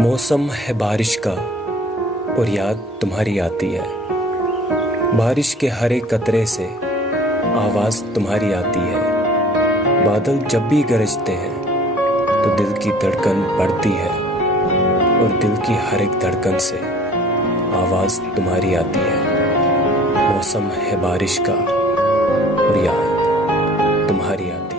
मौसम है बारिश का और याद तुम्हारी आती है। बारिश के हर एक कतरे से आवाज तुम्हारी आती है। बादल जब भी गरजते हैं तो दिल की धड़कन बढ़ती है और दिल की हर एक धड़कन से आवाज तुम्हारी आती है। मौसम है बारिश का और याद तुम्हारी आती है।